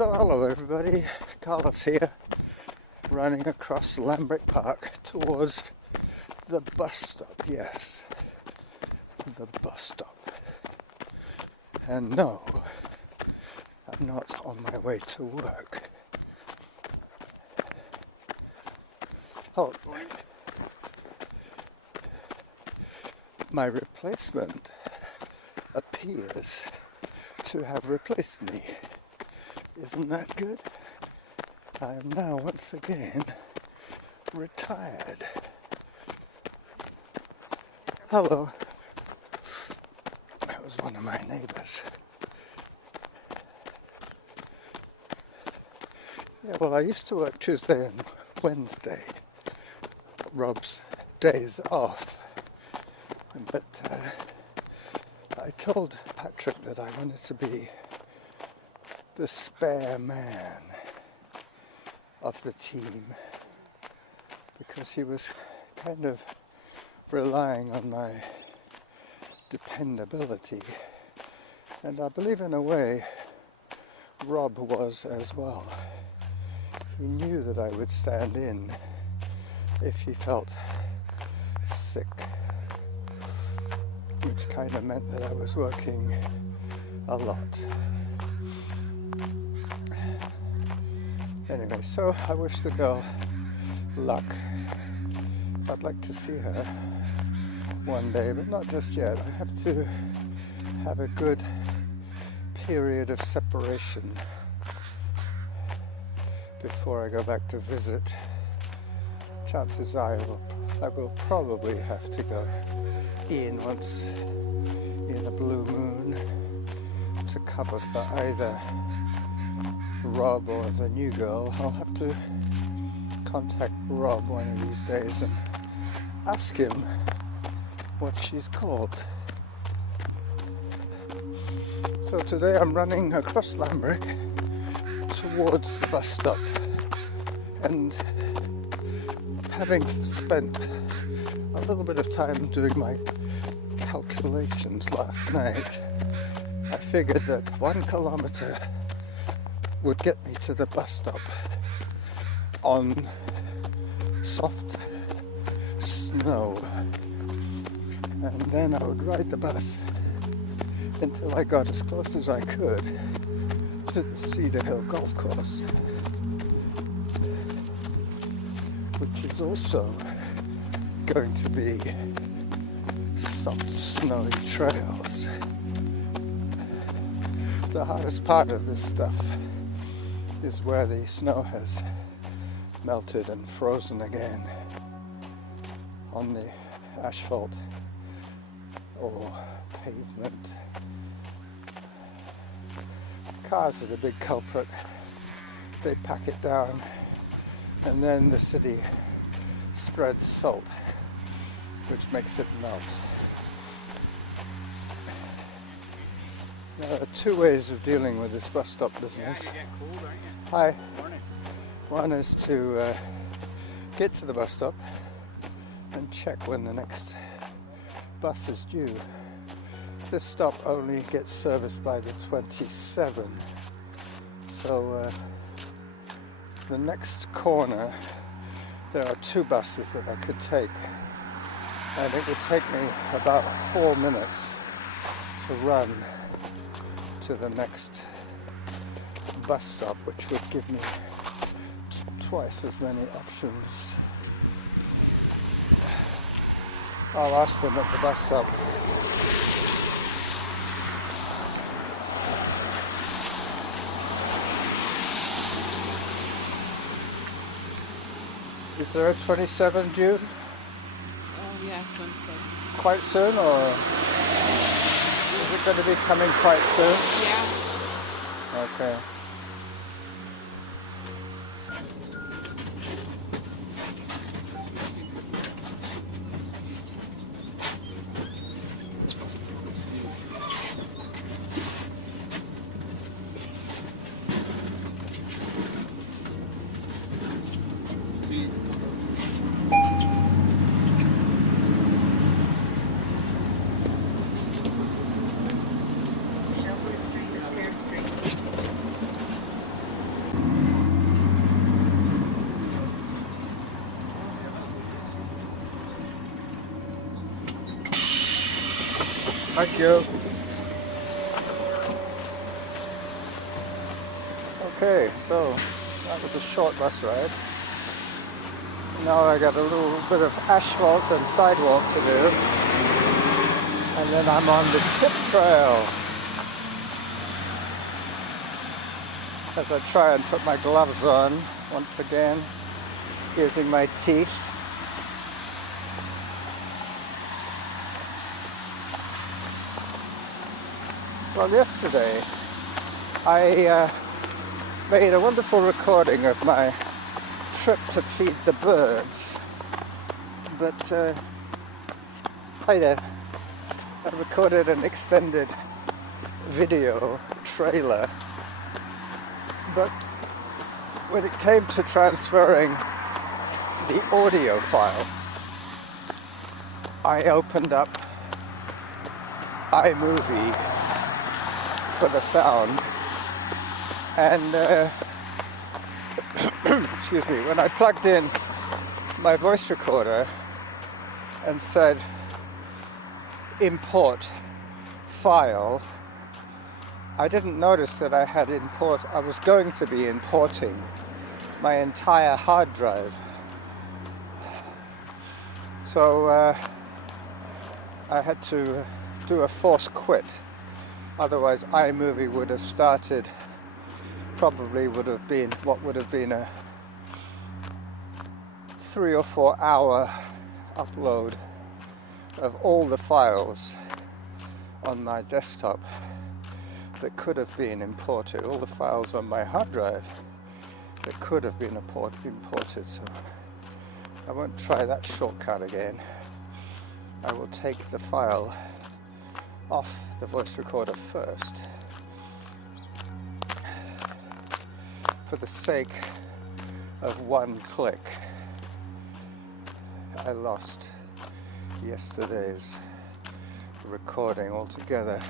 So hello everybody, Carlos here, running across Lambrick Park towards the bus stop. Yes, the bus stop. And no, I'm not on my way to work. Oh, my replacement appears to have replaced me. Isn't that good? I am now once again retired. Hello. That was one of my neighbors. Yeah, well, I used to work Tuesday and Wednesday, Rob's days off. But I told Patrick that I wanted to be the spare man of the team because he was kind of relying on my dependability, and I believe in a way Rob was as well. He knew that I would stand in if he felt sick, which kind of meant that I was working a lot. Anyway, so I wish the girl luck. I'd like to see her one day, but not just yet. I have to have a good period of separation before I go back to visit. Chances are I will probably have to go in once in a blue moon to cover for either Rob or the new girl. I'll have to contact Rob one of these days and ask him what she's called. So today I'm running across Lambrick towards the bus stop, and having spent a little bit of time doing my calculations last night, I figured that 1 kilometer would get me to the bus stop on soft snow, and then I would ride the bus until I got as close as I could to the Cedar Hill Golf Course, which is also going to be soft snowy trails. The hardest part of this stuff is where the snow has melted and frozen again on the asphalt or pavement. Cars are the big culprit. They pack it down, and then the city spreads salt, which makes it melt. There are two ways of dealing with this bus stop business. Hi. One is to get to the bus stop and check when the next bus is due. This stop only gets serviced by the 27, so the next corner there are 2 buses that I could take, and it would take me about 4 minutes to run to the next bus stop, which would give me twice as many options. I'll ask them at the bus stop. Is there a 27 due? Oh yeah, 27. Quite soon, or is it going to be coming quite soon? Yeah. Okay. Thank you. Okay, so that was a short bus ride. Now I got a little bit of asphalt and sidewalk to do. And then I'm on the chip trail. As I try and put my gloves on once again, using my teeth. Well, yesterday I made a wonderful recording of my trip to feed the birds, but I recorded an extended video trailer, but when it came to transferring the audio file, I opened up iMovie for the sound, and excuse me, when I plugged in my voice recorder and said import file, I didn't notice that I was going to be importing my entire hard drive. So I had to do a force quit. Otherwise iMovie would have started, probably would have been what would have been a 3 or 4 hour upload of all the files on my desktop that could have been imported, all the files on my hard drive that could have been imported. So I won't try that shortcut again. I will take the file off the voice recorder first, for the sake of one click. I lost yesterday's recording altogether.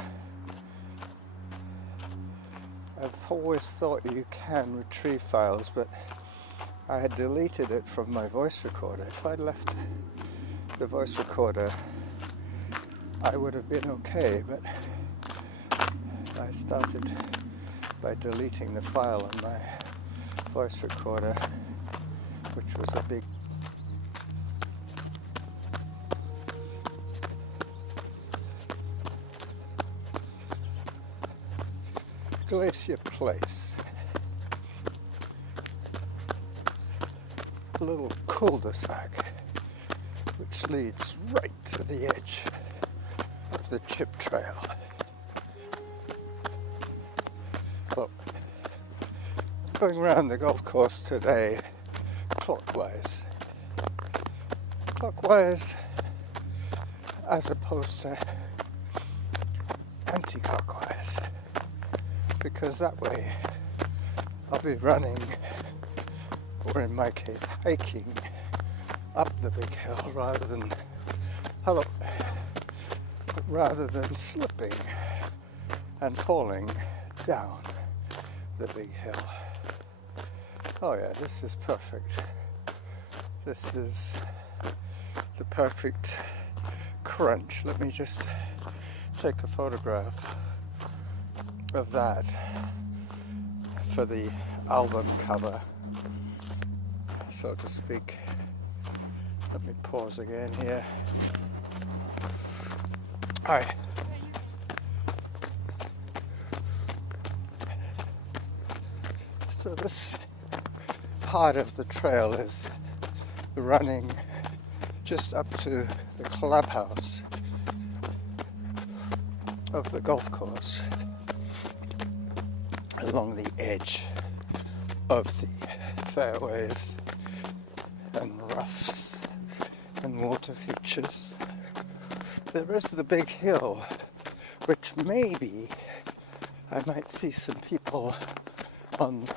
I've always thought you can retrieve files, but I had deleted it from my voice recorder. If I'd left the voice recorder, I would have been okay, but I started by deleting the file on my voice recorder, which was a big Glacier Place, a little cul-de-sac which leads right to the edge of the chip trail. Look, going around the golf course today clockwise as opposed to anti-clockwise, because that way I'll be running, or in my case hiking, up the big hill rather than slipping and falling down the big hill. Oh yeah, this is perfect. This is the perfect crunch. Let me just take a photograph of that for the album cover, so to speak. Let me pause again here. Alright. So this part of the trail is running just up to the clubhouse of the golf course, along the edge of the fairways and roughs and water features. There is the big hill, which maybe I might see some people on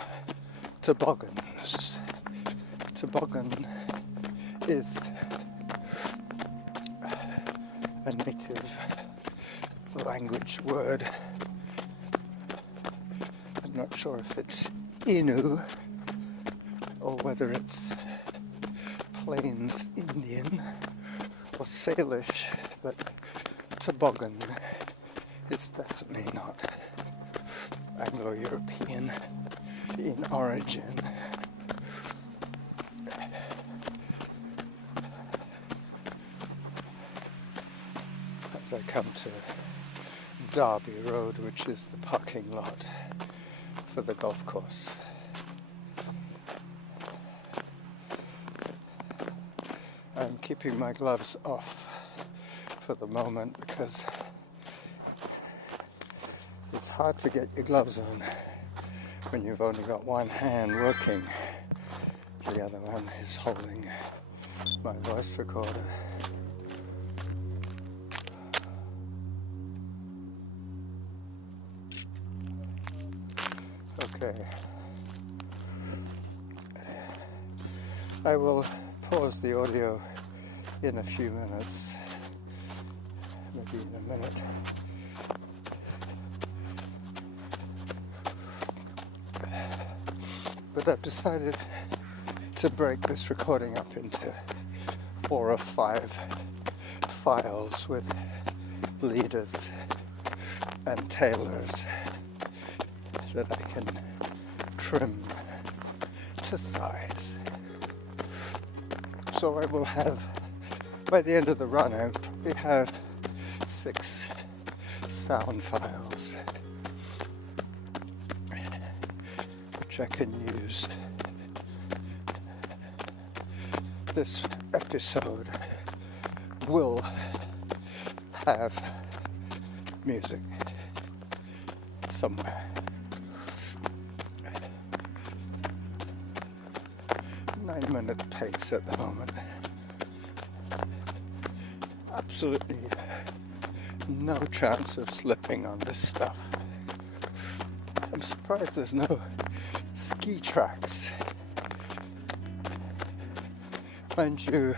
toboggans. Toboggan is a native language word. I'm not sure if it's Innu or whether it's Plains Indian or Salish, but toboggan It's definitely not Anglo-European in origin. As I come to Derby Road, which is the parking lot for the golf course. I'm keeping my gloves off for the moment because it's hard to get your gloves on when you've only got one hand working. The other one is holding my voice recorder. Okay. I will pause the audio in a few minutes, maybe in a minute. But I've decided to break this recording up into 4 or 5 files with leaders and tailors that I can trim to size. So I will have, by the end of the run, I'll probably have 6 sound files which I can use. This episode will have music somewhere. 9-minute pace at the moment. Absolutely no chance of slipping on this stuff. I'm surprised there's no ski tracks. Mind you,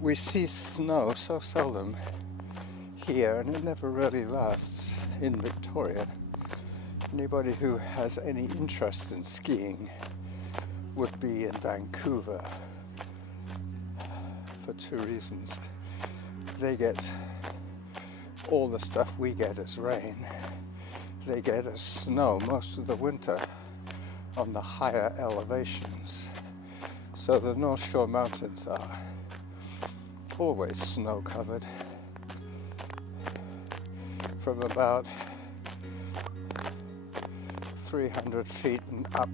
we see snow so seldom here, and it never really lasts in Victoria. Anybody who has any interest in skiing would be in Vancouver for 2 reasons. They get all the stuff we get as rain. They get as snow most of the winter on the higher elevations. So the North Shore Mountains are always snow covered from about 300 feet and up.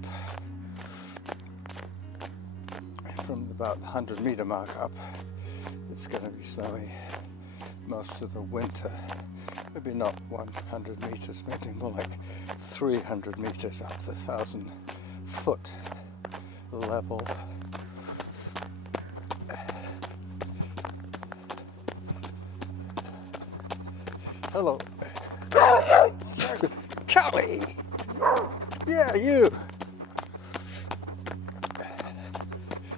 From about the 100-meter mark up, it's going to be snowy most of the winter. Maybe not 100 meters, maybe more like 300 meters up the 1,000-foot level. Hello. Charlie! Yeah, you!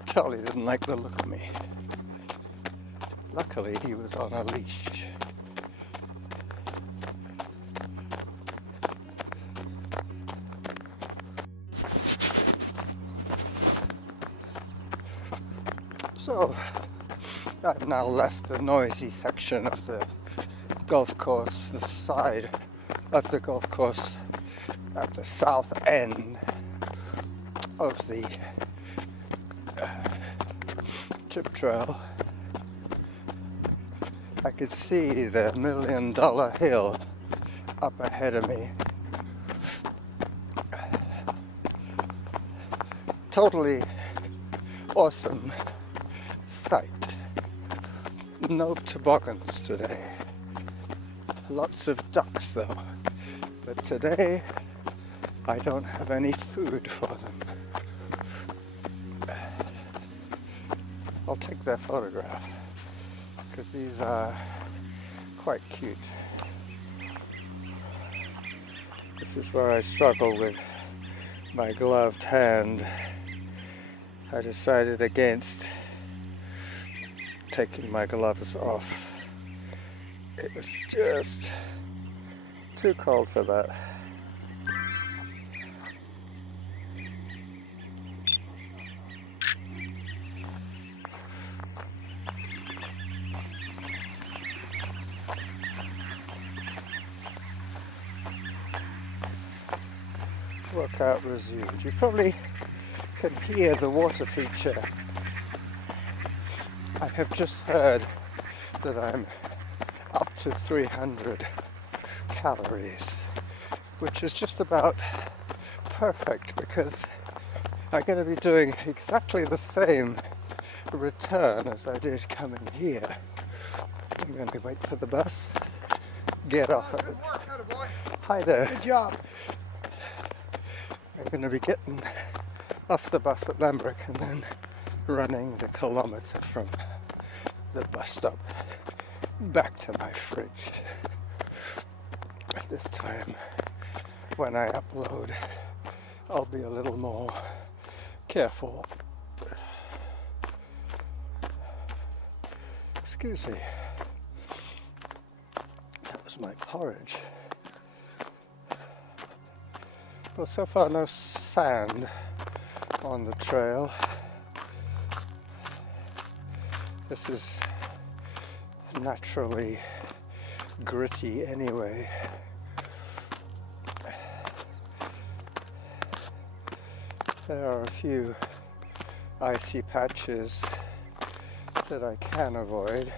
Charlie didn't like the look of me. Luckily, he was on a leash. So, I've now left the noisy section of the golf course, the side of the golf course at the south end of the chip trail. I could see the $1 million hill up ahead of me. Totally awesome sight. No toboggans today. Lots of ducks though. But today I don't have any food for them. I'll take their photograph because these are quite cute. This is where I struggle with my gloved hand. I decided against taking my gloves off. It was just too cold for that. Workout resumed. You probably can hear the water feature. I have just heard that I'm up to 300 calories, which is just about perfect because I'm going to be doing exactly the same return as I did coming here. I'm going to wait for the bus, get off of it. Hi there. Good job. I'm going to be getting off the bus at Lambrick and then running the kilometre from the bus stop back to my fridge. At this time, when I upload, I'll be a little more careful. Excuse me. That was my porridge. Well, so far no sand on the trail. This is naturally gritty anyway. There are a few icy patches that I can avoid.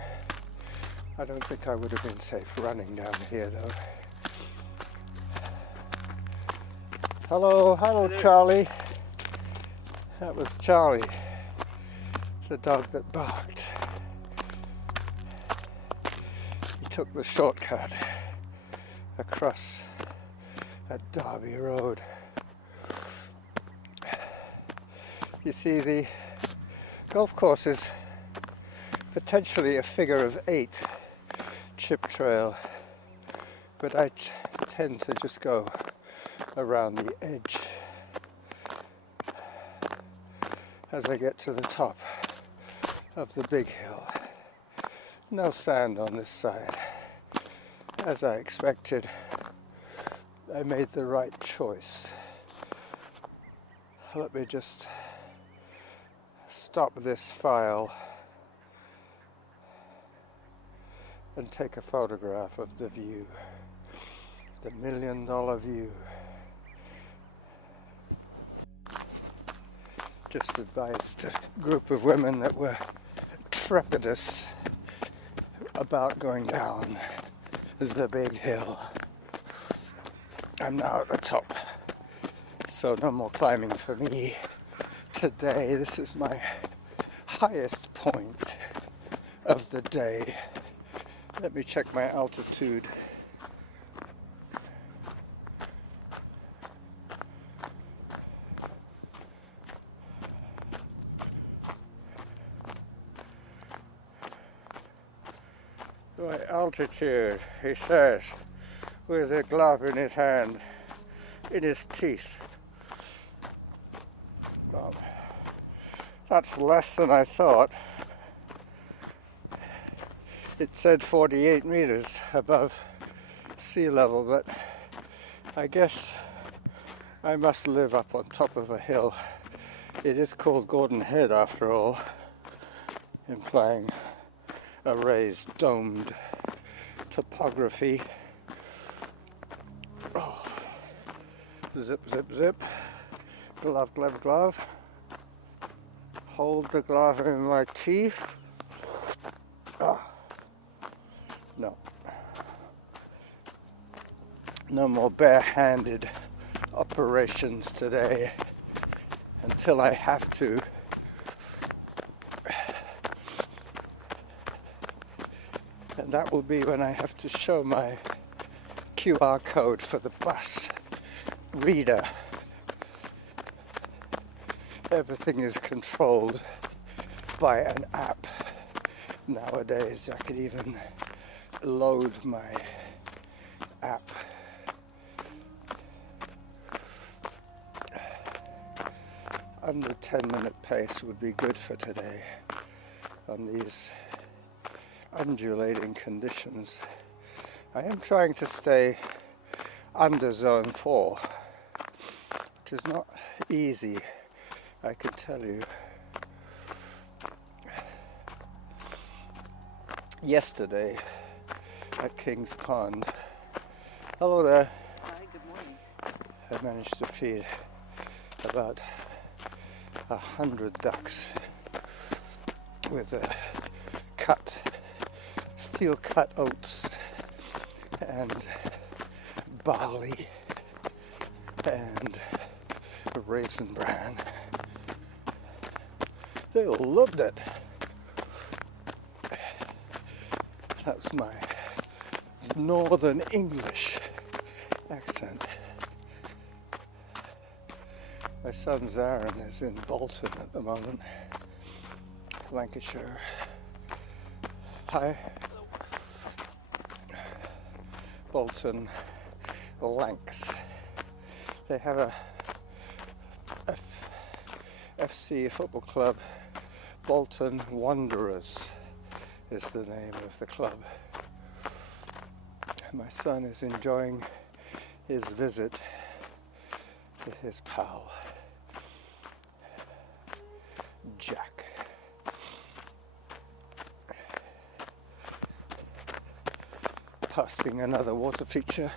I don't think I would have been safe running down here though. Hello Charlie. That was Charlie, the dog that barked. He took the shortcut across at Derby Road. You see, the golf course is potentially a figure of 8 chip trail, but I tend to just go around the edge as I get to the top of the big hill. No sand on this side. As I expected, I made the right choice. Let me just stop this file and take a photograph of the view, the $1 million view. Just advised a group of women that were trepidous about going down the big hill. I'm now at the top, so no more climbing for me today. This is my highest point of the day. Let me check my altitude. My altitude, he says, with a glove in his hand, in his teeth. Well, that's less than I thought. It said 48 meters above sea level, but I guess I must live up on top of a hill. It is called Gordon Head after all, implying a raised, domed topography. Oh. Zip, zip, zip. Glove, glove, glove. Hold the glove in my teeth. Oh. No. No more bare-handed operations today until I have to. And that will be when I have to show my QR code for the bus reader. Everything is controlled by an app nowadays. I could even load my app. Under 10-minute pace would be good for today on these undulating conditions. I am trying to stay under zone 4, which is not easy, I can tell you. Yesterday at King's Pond. Hello there. Hi. I managed to feed about 100 ducks with steel cut oats and barley and raisin bran. They all loved it. That's my Northern English accent. My son Zarin is in Bolton at the moment, Lancashire. Hi. Bolton Lancs. They have a FC football club. Bolton Wanderers is the name of the club. My son is enjoying his visit to his pal, Jack. Passing another water feature.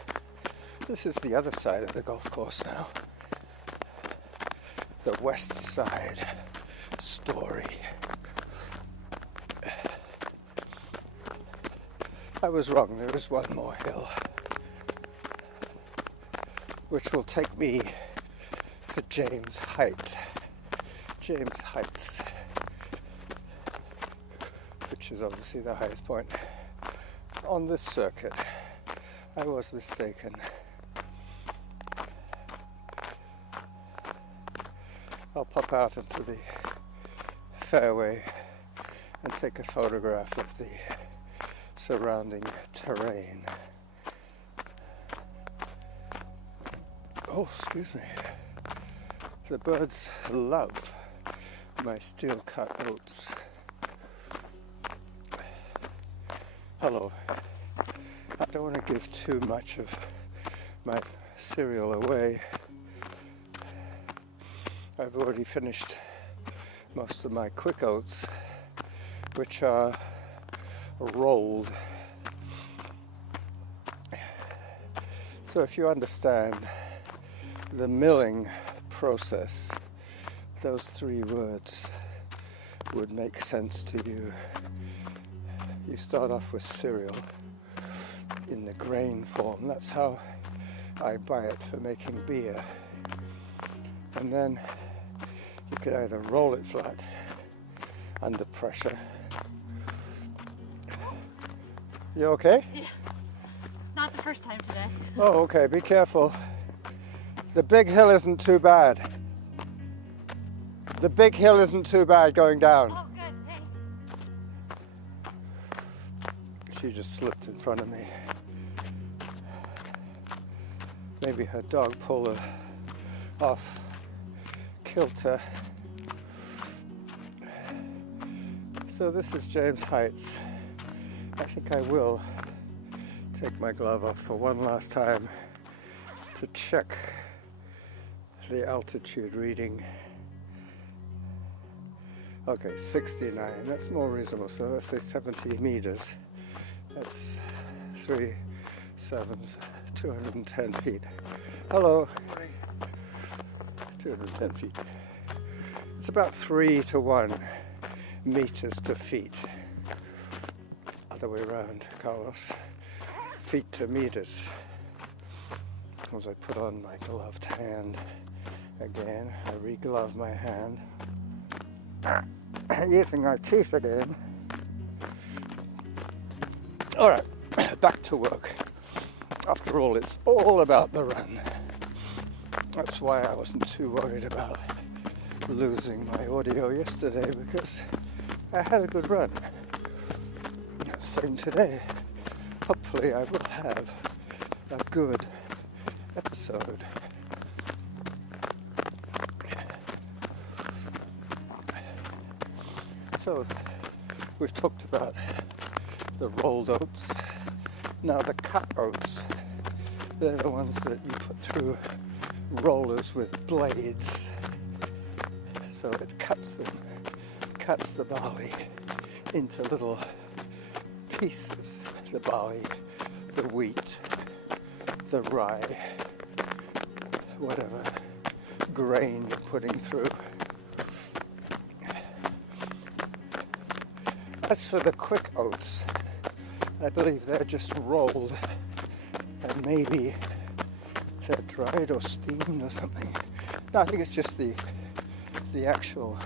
This is the other side of the golf course now. The west side story. I was wrong, there is one more hill, which will take me to James Heights, which is obviously the highest point on this circuit. I was mistaken. I'll pop out into the fairway and take a photograph of the surrounding terrain. Oh, excuse me. The birds love my steel-cut oats. Hello. I don't want to give too much of my cereal away. I've already finished most of my quick oats, which are rolled. So if you understand the milling process, those three words would make sense to you. You start off with cereal in the grain form. That's how I buy it for making beer. And then you could either roll it flat under pressure. You okay? Yeah. Not the first time today. Oh, okay. Be careful. The big hill isn't too bad. The big hill isn't too bad going down. Oh, good. Thanks. She just slipped in front of me. Maybe her dog pulled her off kilter. So this is James Heights. I think I will take my glove off for one last time to check the altitude reading. Okay, 69, that's more reasonable, so let's say 70 meters. That's 3 sevens, 210 feet. Hello. 210 feet. It's about 3 to 1 meters to feet. Other way around, Carlos. Feet to meters. As I put on my gloved hand again, I re-glove my hand. Using my teeth again. Alright, back to work. After all, it's all about the run. That's why I wasn't too worried about losing my audio yesterday, because I had a good run. Same today. Hopefully I will have a good episode. So we've talked about the rolled oats. Now the cut oats, they're the ones that you put through rollers with blades. So it cuts the barley into little pieces. The barley, the wheat, the rye, whatever grain you're putting through. As for the quick oats, I believe they're just rolled and maybe they're dried or steamed or something. No, I think it's just the actual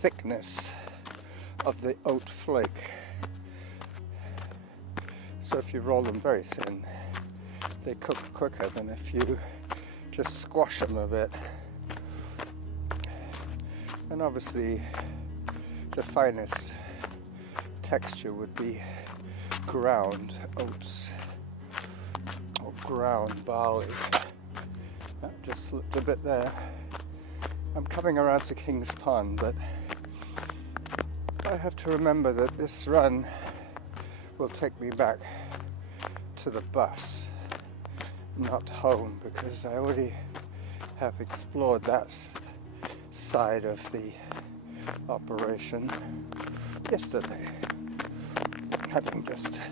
thickness of the oat flake. So if you roll them very thin, they cook quicker than if you just squash them a bit. And obviously the finest texture would be ground oats or ground barley. That just slipped a bit there. I'm coming around to King's Pond, but I have to remember that this run will take me back to the bus, not home, because I already have explored that side of the operation yesterday, having just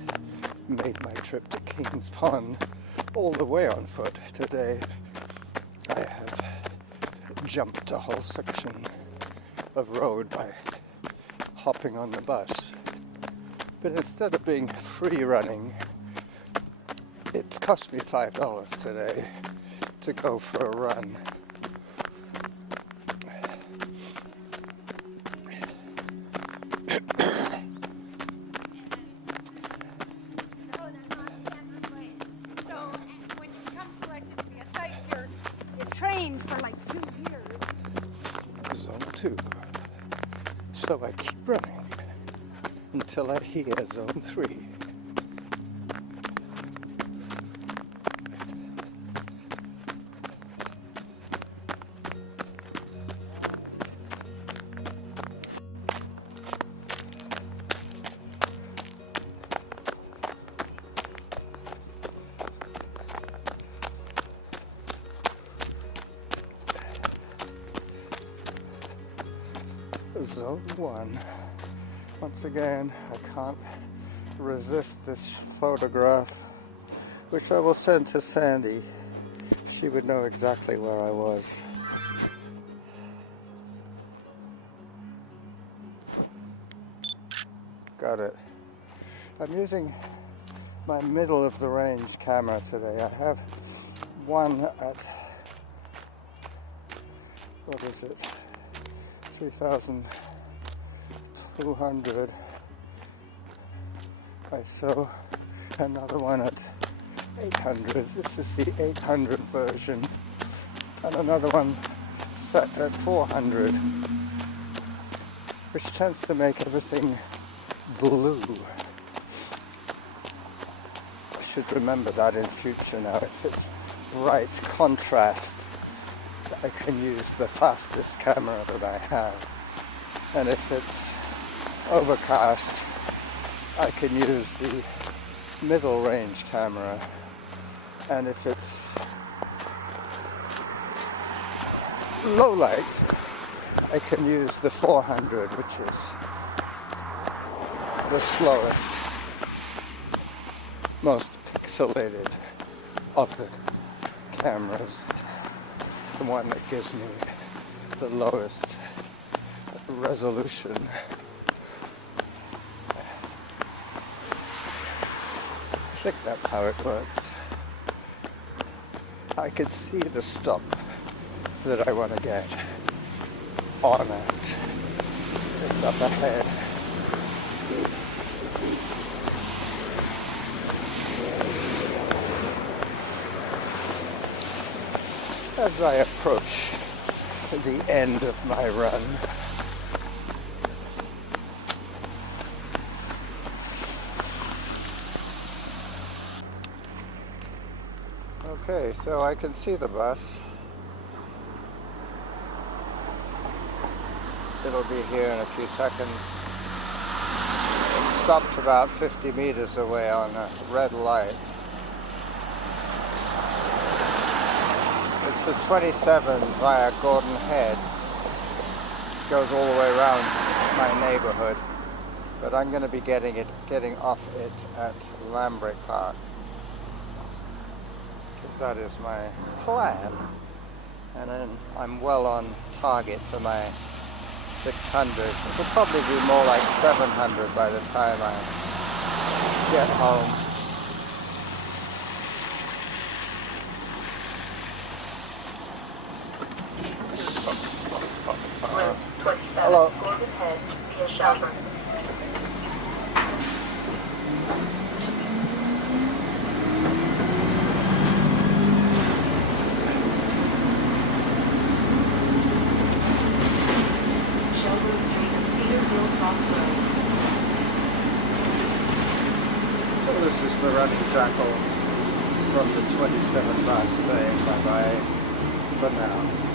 made my trip to King's Pond all the way on foot. Today I have jumped a whole section of road by hopping on the bus. But instead of being free running, it's cost me $5 today to go for a run. For like 2 years. Zone 2. So I keep running until I hear Zone 3. Zone 1. Once again, I can't resist this photograph, which I will send to Sandy. She would know exactly where I was. Got it. I'm using my middle of the range camera today. I have one at, what is it? 3,200 ISO, another one at 800. This is the 800 version, and another one set at 400, which tends to make everything blue. I should remember that in future now. If it's bright contrast, I can use the fastest camera that I have, and if it's overcast, I can use the middle range camera, and if it's low light, I can use the 400, which is the slowest, most pixelated of the cameras. The one that gives me the lowest resolution. I think that's how it works. I could see the stop that I want to get on it. It's up ahead. As I approach the end of my run, okay, so I can see the bus. It'll be here in a few seconds. It stopped about 50 meters away on a red light. It's the 27 via Gordon Head. Goes all the way around my neighborhood, but I'm going to be getting off it at Lambrick Park, least that is my plan. And then I'm well on target for my 600. It'll probably be more like 700 by the time I get home. Hello. So this is the running Jackal from the 27 bus saying bye-bye for now.